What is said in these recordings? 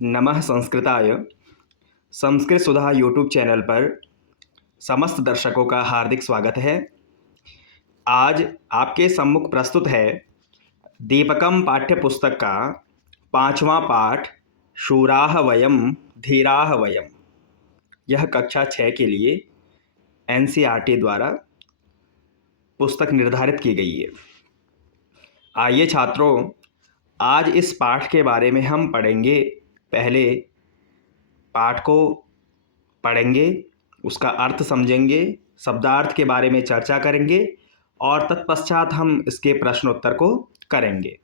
नमः संस्कृताय। संस्कृत सुधा YouTube channel पर समस्त दर्शकों का हार्दिक स्वागत है। आज आपके सम्मुख प्रस्तुत है दीपकम पाठ्य पुस्तक का 5वां पाठ शूराः वयं धीराः वयं। यह कक्षा 6 के लिए एनसीईआरटी द्वारा पुस्तक निर्धारित की गई है। आइए छात्रों, आज इस पाठ के बारे में हम पढ़ेंगे। पहले पाठ को पढ़ेंगे, उसका अर्थ समझेंगे, शब्दार्थ के बारे में चर्चा करेंगे और तत्पश्चात हम इसके प्रश्नोत्तर को करेंगे।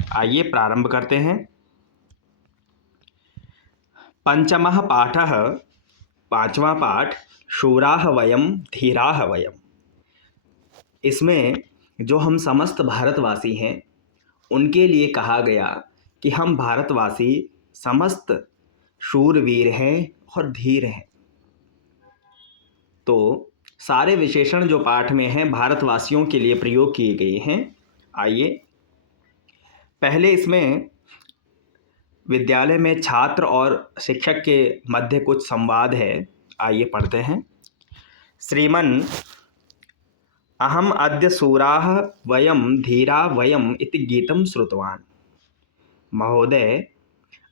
आइए प्रारंभ करते हैं। पंचमः पाठः, 5वां पाठ शूराः वयं धीराः वयं। इसमें जो हम समस्त भारतवासी हैं उनके लिए कहा गया कि हम भारतवासी समस्त शूरवीर हैं और धीर हैं। तो सारे विशेषण जो पाठ में हैं भारतवासियों के लिए प्रयोग किए गए हैं। आइए पहले इसमें विद्यालय में छात्र और शिक्षक के मध्य कुछ संवाद है। आइए पढ़ते हैं। श्रीमन् अहम अद्य शूराः वयं धीरा वयम् इति गीतं श्रुतवान्। महोदय,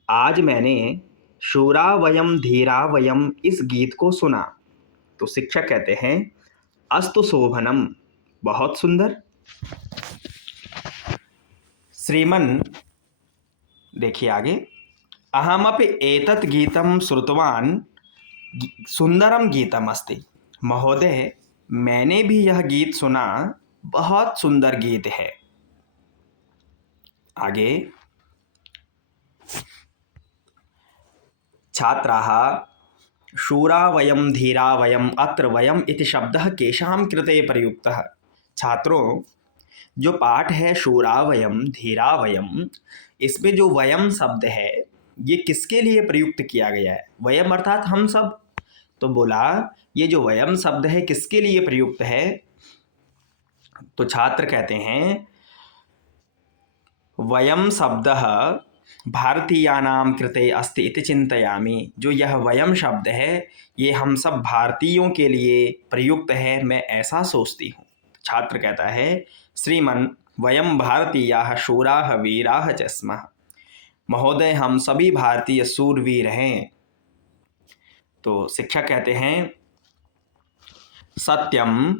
आज मैंने शूरा वयं धीरा वयं इस गीत को सुना। तो शिक्षक कहते हैं अस्तु शोभनम, बहुत सुंदर। श्रीमन्, देखिए आगे, अहमपि एतत् गीतं श्रुतवान्, सुंदरम गीतम अस्ति। महोदय, मैंने भी यह गीत सुना, बहुत सुंदर गीत है। आगे, छात्राः शूरा वयं धीरा वयं अत्र वयं इति शब्दः केषां कृते प्रयुक्तः। छात्रों, जो पाठ है शूरा वयं धीरा वयं, इसमें जो वयम शब्द है ये किसके लिए प्रयुक्त किया गया है? वयम अर्थात हम सब। तो बोला ये जो वयम शब्द है किसके लिए प्रयुक्त है? तो छात्र कहते हैं वयम शब्दः भारतीयानां कृते अस्ति इति चिंतयामि। जो यह वयम शब्द है ये हम सब भारतीयों के लिए प्रयुक्त है, मैं ऐसा सोचती हूँ। छात्र कहता है श्रीमन् वयम भारतीयाः शूराः वीराः च स्मः। महोदय, हम सभी भारतीय शूरवीर हैं। तो शिक्षक कहते हैं सत्यम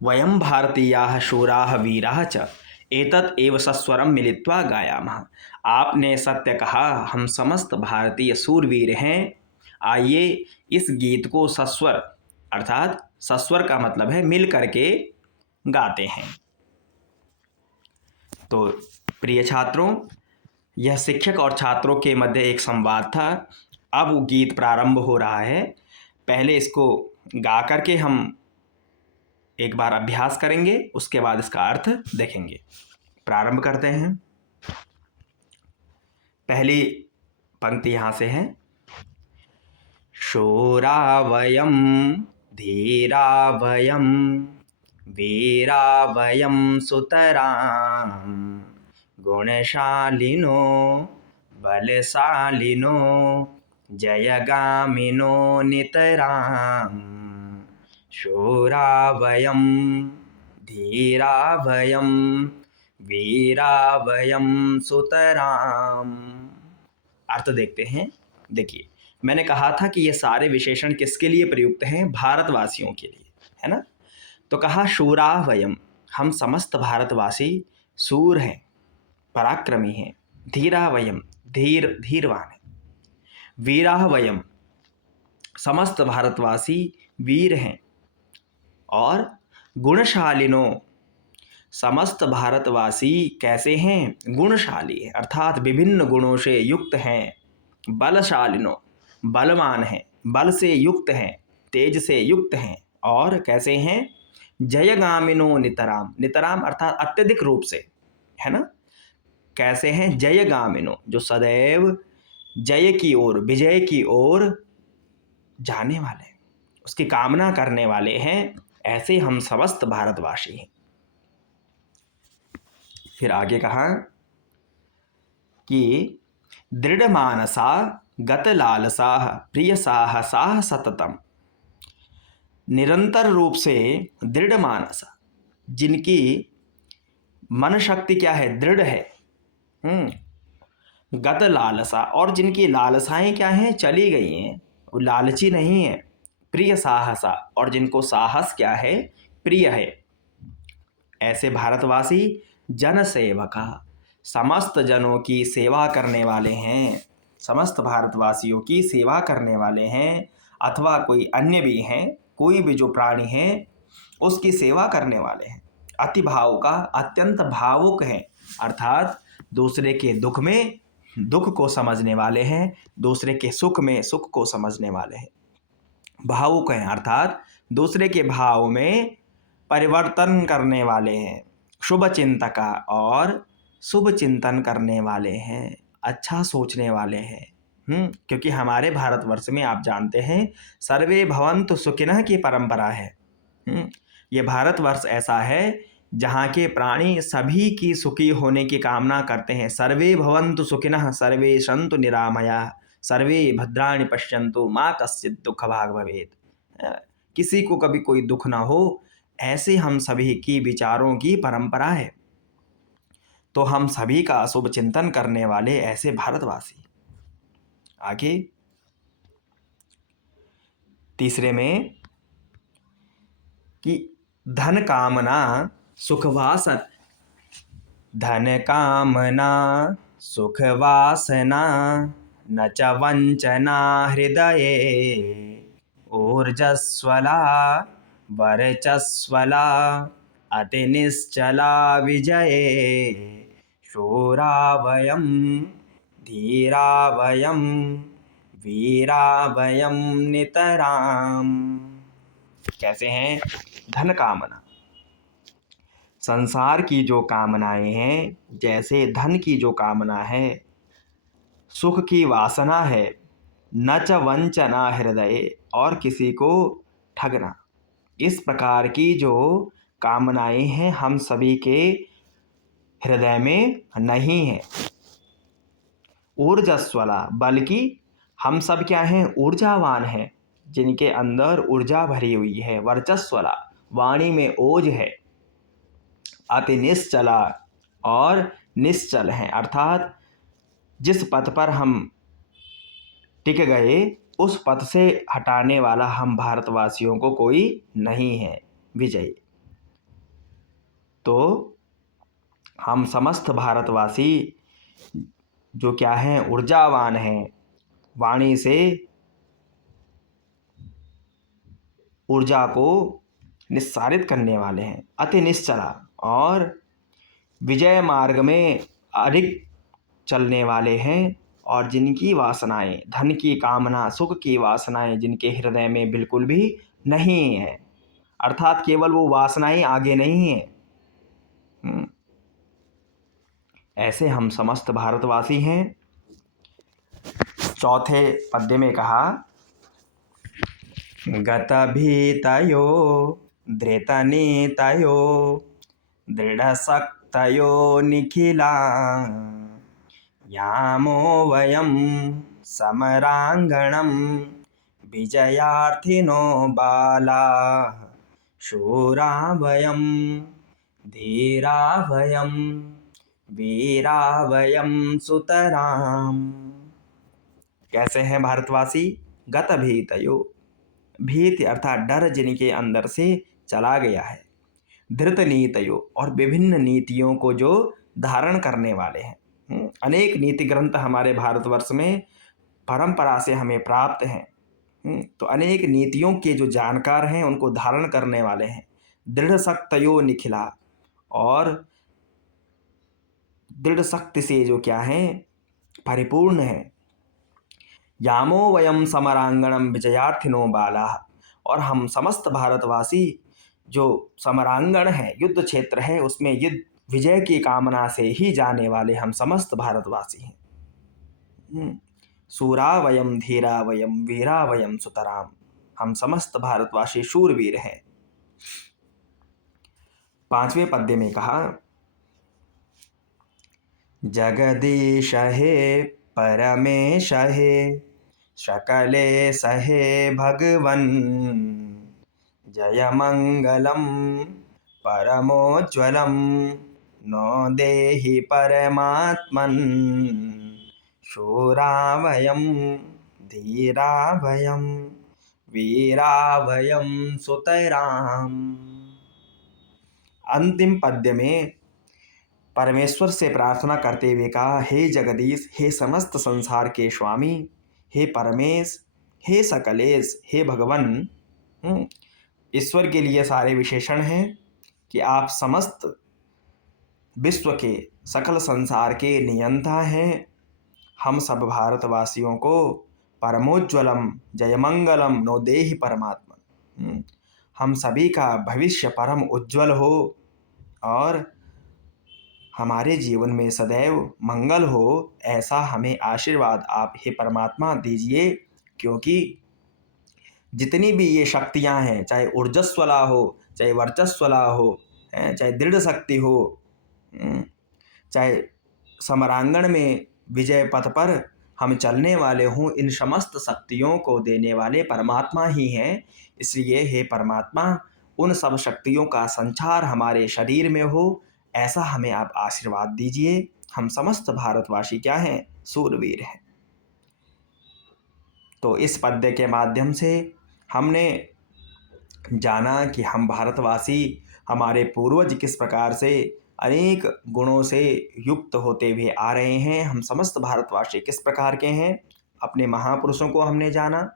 वयम भारतीयाः शूराः वीराः च एतत् एव सस्वरम मिलित्वा गायामः। आपने सत्य कहा, हम समस्त भारतीय शूरवीर हैं। आइए इस गीत को सस्वर, अर्थात सस्वर का मतलब है मिल करके गाते हैं। तो प्रिय छात्रों, यह शिक्षक और छात्रों के मध्य एक संवाद था। अब वो गीत प्रारंभ हो रहा है। पहले इसको गा करके हम एक बार अभ्यास करेंगे, उसके बाद इसका अर्थ देखेंगे। प्रारंभ करते हैं। पहली पंक्ति यहाँ से है। शूरा वयं धीरा वयं वीरा वयं सुतरां गुणशालिनो बलशालिनो जयगामिनो नितरां शूरा वयं धीरा वयं वीरा वयं सुतरां। अर्थ देखते हैं। देखिए, मैंने कहा था कि ये सारे विशेषण किसके लिए प्रयुक्त हैं? भारतवासियों के लिए, है ना। तो कहा शूरा वयम, हम समस्त भारतवासी सूर हैं, पराक्रमी हैं। धीरा वयम, धीरवान है। वीरा वयम, समस्त भारतवासी वीर हैं। और गुणशालिनो, समस्त भारतवासी कैसे हैं? गुणशाली हैं, अर्थात विभिन्न गुणों से युक्त हैं। बलशालिनो, बलवान हैं, बल से युक्त हैं, तेज से युक्त हैं। और कैसे हैं? जयगामिनो नितराम, नितराम अर्थात अत्यधिक रूप से, है ना। कैसे हैं? जयगामिनो, जो सदैव जय की ओर, विजय की ओर जाने वाले, उसकी कामना करने वाले हैं। ऐसे हम समस्त भारतवासी हैं। फिर आगे कहा कि दृढ़ मानसा गत लालसा प्रिय साहसा सततम। निरंतर रूप से दृढ़ मानसा, जिनकी मन शक्ति क्या है, दृढ़ है। गत लालसा, और जिनकी लालसाएं क्या हैं, चली गई हैं, वो लालची नहीं है। प्रिय साहसा, और जिनको साहस क्या है, प्रिय है। ऐसे भारतवासी जन सेवका, समस्त जनों की सेवा करने वाले हैं, समस्त भारतवासियों की सेवा करने वाले हैं, अथवा कोई अन्य भी हैं, कोई भी जो प्राणी हैं उसकी सेवा करने वाले हैं। अति भाव का, अत्यंत भावुक हैं, अर्थात दूसरे के दुख में दुख को समझने वाले हैं, दूसरे के सुख में सुख को समझने वाले हैं। भावुक हैं अर्थात दूसरे के भाव में परिवर्तन करने वाले हैं। शुभ चिंतका, और शुभ चिंतन करने वाले हैं, अच्छा सोचने वाले हैं। क्योंकि हमारे भारतवर्ष में आप जानते हैं सर्वे भवन्तु सुखिनः की परंपरा है। ये भारतवर्ष ऐसा है जहाँ के प्राणी सभी की सुखी होने की कामना करते हैं। सर्वे भवन्तु सुखिनः सर्वे सन्तु निरामयाः सर्वे भद्राणि पश्यन्तु माँ कश्चित् दुःख भाग् भवेत्। किसी को कभी कोई दुख ना हो, ऐसे हम सभी की विचारों की परंपरा है। तो हम सभी का शुभ चिंतन करने वाले ऐसे भारतवासी। आगे तीसरे में कि धन कामना सुख वासना, धन कामना सुख वासना न च वंचना हृदये, ऊर्जस्वला वर्चस्वला अति निश्चला विजये, शूरा वयं धीरा वयं वीरा वयं नितराम। कैसे हैं? धन कामना, संसार की जो कामनाएं हैं, जैसे धन की जो कामना है, सुख की वासना है, न च वंचना हृदय, और किसी को ठगना, इस प्रकार की जो कामनाएं हैं हम सभी के हृदय में नहीं है। ऊर्जस्वला, बल्कि हम सब क्या हैं, ऊर्जावान हैं, जिनके अंदर ऊर्जा भरी हुई है। वर्चस्वला, वाणी में ओज है। अति निश्चला, और निश्चल हैं, अर्थात जिस पथ पर हम टिक गए उस पथ से हटाने वाला हम भारतवासियों को कोई नहीं है। विजयी, तो हम समस्त भारतवासी जो क्या हैं, ऊर्जावान हैं, वाणी से ऊर्जा को निस्सारित करने वाले हैं। अति निश्चला, और विजय मार्ग में अधिक चलने वाले हैं, और जिनकी वासनाएं, धन की कामना सुख की वासनाएं जिनके हृदय में बिल्कुल भी नहीं है, अर्थात केवल वो वासनाएं आगे नहीं है। ऐसे हम समस्त भारतवासी हैं। चौथे पद्य में कहा, गतभीतयो धृतनीतयो दृढ़शक्तयो निखिला, यामो वयं समरांगणं विजयार्थिनो बालाः, शूरा वयं धीरा वयं वीरा वयं सुतराम। कैसे हैं भारतवासी? गत भीतयो, भीति अर्थात डर जिनके अंदर से चला गया है। धृत नीतयो, और विभिन्न नीतियों को जो धारण करने वाले हैं। अनेक नीति ग्रंथ हमारे भारतवर्ष में परंपरा से हमें प्राप्त हैं। तो अनेक नीतियों के जो जानकार हैं उनको धारण करने वाले हैं। दृढ़ शक्तयो निखिला, और दृढ़ शक्ति से जो क्या है, परिपूर्ण है। यामो वयम समरांगणम विजयार्थिनो बाला, और हम समस्त भारतवासी जो समरांगण है, युद्ध क्षेत्र है, उसमें युद्ध विजय की कामना से ही जाने वाले हम समस्त भारतवासी हैं। सूरा वयम धीरा वयम वीरा वयम सुतराम, हम समस्त भारतवासी शूरवीर हैं। पांचवें पद्य में कहा, जगदीश हे परमेश हे सकले सहे भगवन् जय मंगलम परमोज्ज्वलम नो देहि परमात्मन् शूरावयं धीरावयं वीरावयं सुतराम्। अंतिम पद्य में परमेश्वर से प्रार्थना करते हुए कहा, हे जगदीश, हे समस्त संसार के स्वामी, हे परमेश, हे सकलेश, हे भगवन। ईश्वर के लिए सारे विशेषण हैं कि आप समस्त विश्व के सकल संसार के नियंता हैं। हम सब भारतवासियों को परमोज्ज्वलम जयमंगलम नो देहि परमात्मा, हम सभी का भविष्य परम उज्ज्वल हो और हमारे जीवन में सदैव मंगल हो, ऐसा हमें आशीर्वाद आप हे परमात्मा दीजिए। क्योंकि जितनी भी ये शक्तियां हैं, चाहे ऊर्जस्वला हो, चाहे वर्चस्वला हो, चाहे दृढ़ शक्ति हो, चाहे समरांगण में विजय पथ पर हम चलने वाले हों, इन समस्त शक्तियों को देने वाले परमात्मा ही हैं। इसलिए हे परमात्मा, उन सब शक्तियों का संचार हमारे शरीर में हो, ऐसा हमें आप आशीर्वाद दीजिए। हम समस्त भारतवासी क्या हैं? सूरवीर हैं। तो इस पद्य के माध्यम से हमने जाना कि हम भारतवासी, हमारे पूर्वज किस प्रकार से अनेक गुणों से युक्त होते हुए आ रहे हैं। हम समस्त भारतवासी किस प्रकार के हैं, अपने महापुरुषों को हमने जाना।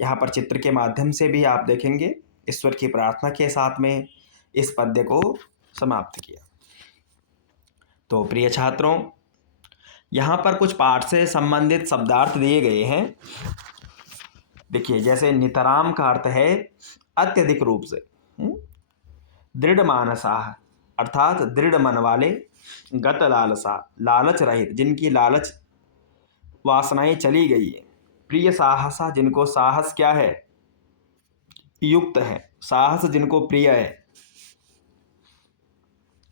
यहाँ पर चित्र के माध्यम से भी आप देखेंगे। ईश्वर की प्रार्थना के साथ में इस पद्य को समाप्त किया। तो प्रिय छात्रों, यहाँ पर कुछ पाठ से संबंधित शब्दार्थ दिए गए हैं। देखिए, जैसे नितराम का अर्थ है अत्यधिक रूप से। दृढ़ मानसा अर्थात दृढ़ मन वाले। गत लालसा लालच रहित, जिनकी लालच वासनाएं चली गई है। प्रिय साहसा, जिनको साहस क्या है? युक्त है। साहस जिनको प्रिय है।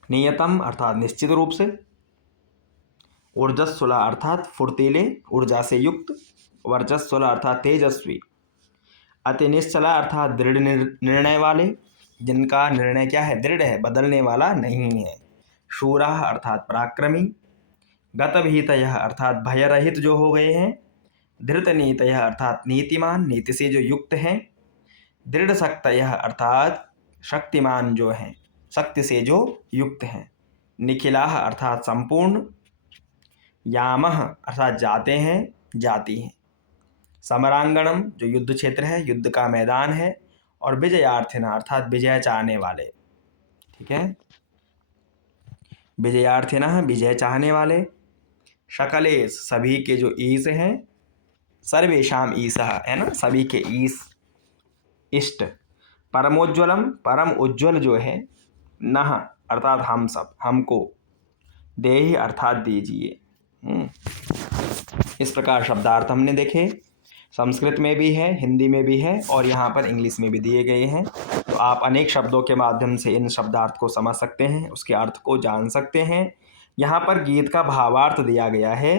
नियतम अर्थात निश्चित रूप से। ऊर्जस्वला अर्थात फुर्तीले, ऊर्जा से युक्त। वर्चस्वला अर्थात तेजस्वी। अति निश्चला अर्थात दृढ़ निर्णय वाले, जिनका निर्णय क्या है? दृढ़ है, बदलने वाला नहीं है। शूरा अर्थात पराक्रमी। गतभीतयः अर्थात भय रहित जो हो गए हैं। धृतनीतयः अर्थात नीतिमान, नीति से जो युक्त हैं। दृढ़ शक्तयः अर्थात शक्तिमान जो हैं, शक्ति से जो युक्त हैं। निखिलाः अर्थात संपूर्ण। यामः अर्थात जाते हैं, जाती हैं। समरांगणम जो युद्ध क्षेत्र है, युद्ध का मैदान है। और विजयार्थिना अर्थात विजय चाहने वाले। ठीक है, विजयार्थिना विजय चाहने वाले। शकलेश सभी के जो ईश हैं। सर्वेशाम ईशः है ना, सभी के ईश इष्ट। परमोज्ज्वलम परम उज्ज्वल जो है। नह अर्थात हम सब, हमको। देहि अर्थात दीजिए। इस प्रकार शब्दार्थ हमने देखे। संस्कृत में भी है, हिंदी में भी है और यहाँ पर इंग्लिश में भी दिए गए हैं। तो आप अनेक शब्दों के माध्यम से इन शब्दार्थ को समझ सकते हैं, उसके अर्थ को जान सकते हैं। यहाँ पर गीत का भावार्थ दिया गया है।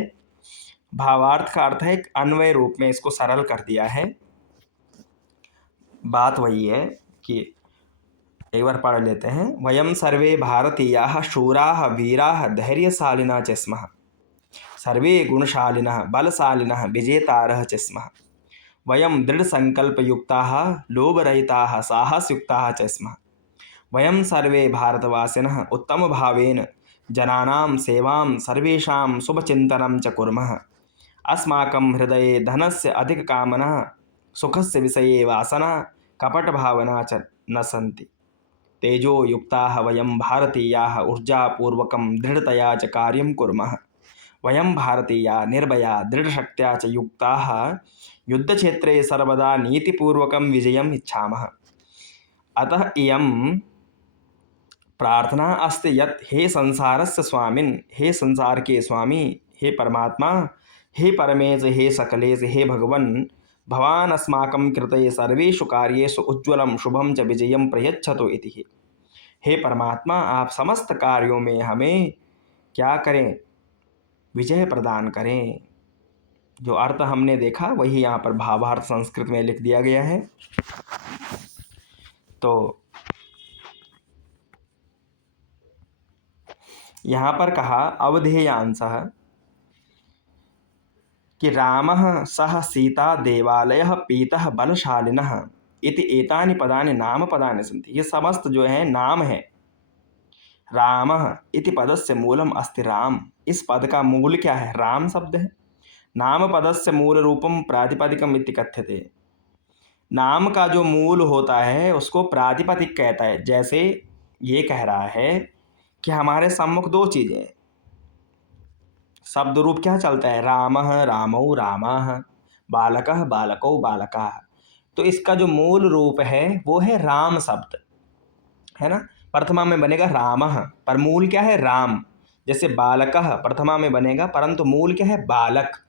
भावार्थ का अर्थ है अन्वय रूप में इसको सरल कर दिया है। बात वही है कि एक बार पढ़ लेते हैं। वयम सर्वे भारतीयाः शूराः वीराः धैर्यशालिनः च स्मः। सर्वे गुणशालिनः बलशालिनः विजेतारः च स्मः। वयं दृढ़संकल्पयुक्ताः लोभरहिताः साहसयुक्ताः च स्मः। वयं सर्वे भारतवासिनः उत्तमभावेन जनानां सेवां सर्वेषां शुभचिन्तनं च कुर्मः। अस्माकं हृदये धनस्य अधिककामना, सुखस्य विषये वासना, कपटभावना च न सन्ति। तेजोयुक्ताः वयं भारतीयाः ऊर्जापूर्वकं दृढ़तया च कार्यं कुर्मः। वयं भारतीया निर्भया दृढ़शक्त्या च युक्ताः युद्धक्षेत्रे सर्वदा नीतिपूर्वकं विजयम् इच्छामः। अतः इयं प्रार्थना अस्ति यत् हे संसारस्य स्वामिन्, हे संसार के स्वामी, हे परमात्मा, हे परमेश, हे सकलेश, हे भगवन्, भवान् अस्माकं कृते सर्वेषु कार्येषु उज्ज्वलं शुभं च विजयं प्रयच्छतु इति। हे परमात्मा, आप समस्त कार्यों में हमें क्या करें? विजय प्रदान करें। जो अर्थ हमने देखा वही यहाँ पर भावार्थ संस्कृत में लिख दिया गया है। तो यहाँ पर कहा अवधेयांशः कि रामः सह सीता देवालयः पीतः बलशालिनः इति एतानि पदानि नाम पदानि सन्ति। ये समस्त जो है नाम है। रामः इति पदस्य मूलम अस्ति राम। इस पद का मूल क्या है? राम शब्द है। नाम पदस्य मूल रूपम प्रातिपदिकम इति कथ्यते। नाम का जो मूल होता है उसको प्रातिपदिक कहता है। जैसे ये कह रहा है कि हमारे सम्मुख दो चीज़ें हैं, शब्द रूप क्या चलता है? रामः रामौ रामाः, बालकः बालकौ बालकाः। तो इसका जो मूल रूप है वो है राम शब्द, है ना। प्रथमा में बनेगा रामः, पर मूल क्या है? राम। जैसे बालकः प्रथमा में बनेगा परंतु मूल क्या है? बालक।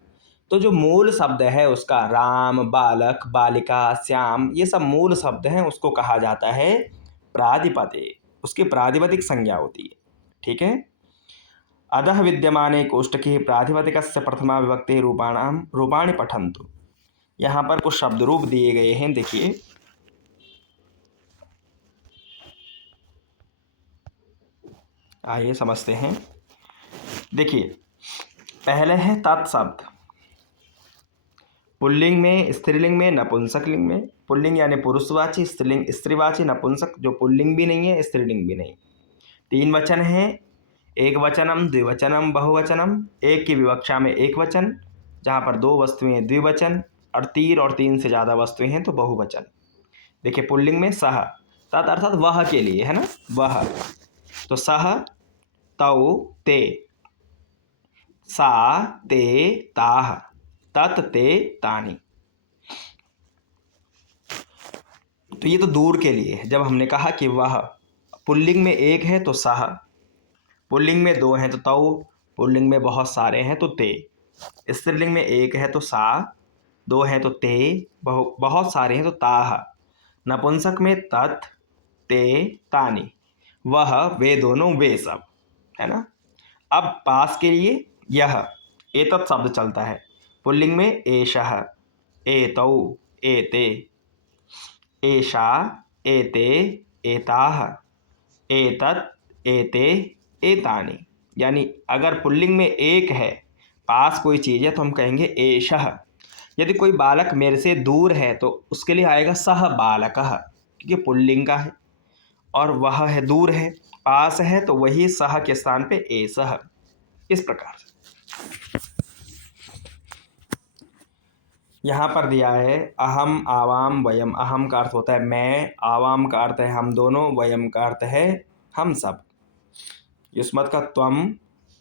तो जो मूल शब्द है उसका राम, बालक, बालिका, श्याम, ये सब मूल शब्द हैं, उसको कहा जाता है प्रातिपदिक। उसकी प्रातिपदिक संज्ञा होती है। ठीक है। अधः विद्यमाने कोष्ठके प्रातिपदिकस्य प्रथमा विभक्ति रूपाणि पठन्तु। यहाँ पर कुछ शब्द रूप दिए गए हैं, देखिए। आइए समझते हैं। देखिए, पहले है तत्शब्द, पुल्लिंग में, स्त्रीलिंग में, नपुंसकलिंग में। पुल्लिंग यानी पुरुषवाची, स्त्रीलिंग स्त्रीवाची, नपुंसक जो पुल्लिंग भी नहीं है स्त्रीलिंग भी नहीं। 3 वचन हैं, एक वचनम, द्विवचनम, बहुवचनम। एक की विवक्षा में एक वचन, जहाँ पर 2 वस्तुएं द्विवचन, और 3 और 3 से ज़्यादा वस्तुएं हैं तो बहुवचन। देखिए, पुल्लिंग में सह, तत् अर्थात वह के लिए, है ना, वह। तो सह, तौ, ते, सा, ते, ताः, तत्, ते, तानि। तो ये तो दूर के लिए है। जब हमने कहा कि वह, पुल्लिंग में एक है तो सह, पुल्लिंग में 2 हैं तो तौ, पुल्लिंग में बहुत सारे हैं तो ते, स्त्रीलिंग में एक है तो सा, 2 हैं तो ते, बहुत सारे हैं तो ताः, नपुंसक में तत्, ते, तानि, वह, वे दोनों, वे सब, है ना। अब पास के लिए यह, एतत् शब्द चलता है। पुल्लिंग में एषः, एतौ, एते, एषा, एते, एताः, एतत्, एते, एतानि। यानी अगर पुल्लिंग में एक है, पास कोई चीज़ है, तो हम कहेंगे एषः। यदि कोई बालक मेरे से दूर है तो उसके लिए आएगा सह बालकः, क्योंकि पुल्लिंग का है, और वह है दूर है। पास है तो वही सह के स्थान पे एषः। इस प्रकार से यहाँ पर दिया है अहम, आवाम, वयम। अहम का अर्थ होता है मैं, आवाम का अर्थ है हम दोनों, वयम का अर्थ है हम सब। युष्मत् का त्वम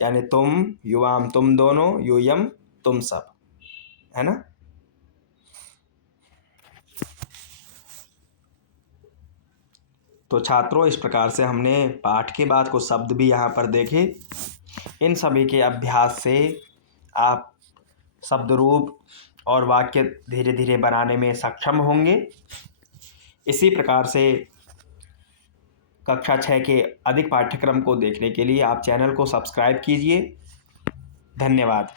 यानी तुम, युवाम तुम दोनों, यूयम तुम सब, है ना। तो छात्रों, इस प्रकार से हमने पाठ के बाद कुछ शब्द भी यहाँ पर देखे। इन सभी के अभ्यास से आप शब्द रूप और वाक्य धीरे धीरे बनाने में सक्षम होंगे। इसी प्रकार से कक्षा 6 के अधिक पाठ्यक्रम को देखने के लिए आप चैनल को सब्सक्राइब कीजिए। धन्यवाद।